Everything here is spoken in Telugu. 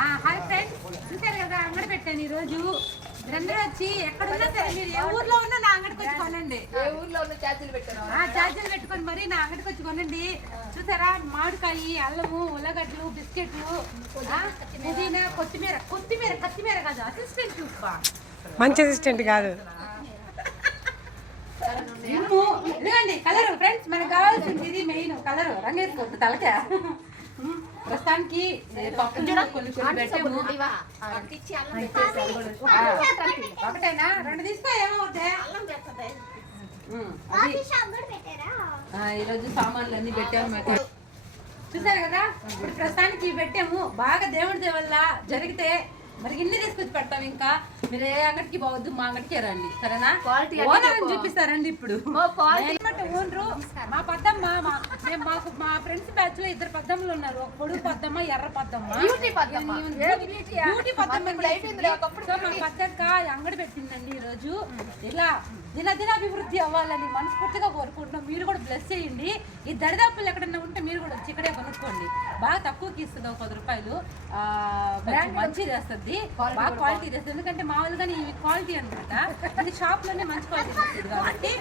హాయ్ ఫ్రెండ్స్, చూసారు కదా అంగడి పెట్టాను ఈరోజు. మీరందరూ వచ్చి ఎక్కడున్నా సరే మీరు ఏ ఊర్లో ఉన్నా నా అంగడికి వచ్చి కొనండి. ఛార్జీలు పెట్టుకొని మరి నా అంగడికి వచ్చి కొనండి. చూసారా, మామిడికాయ, అల్లము, ఉల్లగడ్డలు, బిస్కెట్లు, పుదీనా, కొత్తిమీర కొత్తిమీర కాదు, అసిస్టెంట్ చూపా, మంచి అసిస్టెంట్ కాదు. ఇదిగండి కలర్ ఫ్రెండ్స్, మనకు కావాల్సింది ఇది మెయిన్ కలర్. రంగేసుకోవద్దు తలకే. ప్రస్తుతానికి కొన్ని పెట్టాము. ఒకటేనా రెండు తీసుకో, ఏమవుతాయి. ఈరోజు సామాన్లు అన్ని పెట్టాము. చూసారు కదా, ఇప్పుడు ప్రస్తుతానికి పెట్టాము. బాగా దేవుడి దేవల్ల జరిగితే మరి ఇన్ని తీసుకొచ్చి పెడతాం. ఇంకా మీరు ఏ అంగడికి పోవద్దు, మా అంగడికి రండి, సరేనా? ఓనర్ చూపిస్తారండి. ఇప్పుడు ఓనరు మా పద్దమ్మ, మాకు మా ఫ్రెండ్స్ బ్యాచ్ లో 2 పద్దమ్మలు ఉన్నారు. ఒక పొడుగు పద్దమ్మ, ఎర్ర పద్దమ్మ, బ్యూటీ పద్దమ్మ. మా పద్దక్క అంగడి పెట్టిందండి ఈరోజు. ఇలా దినాభివృద్ధి అవ్వాలని మనస్ఫూర్తిగా కోరుకుంటున్నాం. మీరు కూడా బ్లెస్ చేయండి. ఈ దరిదాపులు ఎక్కడన్నా ఉంటే మీరు కూడా వచ్చి ఇక్కడే కొనుక్కోండి. బాగా తక్కువకి ఇస్తుంది, 10 రూపాయలు. మంచిది వేస్తుంది, బాగా క్వాలిటీ తెస్తుంది. ఎందుకంటే మామూలుగా ఇవి క్వాలిటీ అనమాట, అది షాప్ లోనే మంచి క్వాలిటీ తెస్తుంది కాబట్టి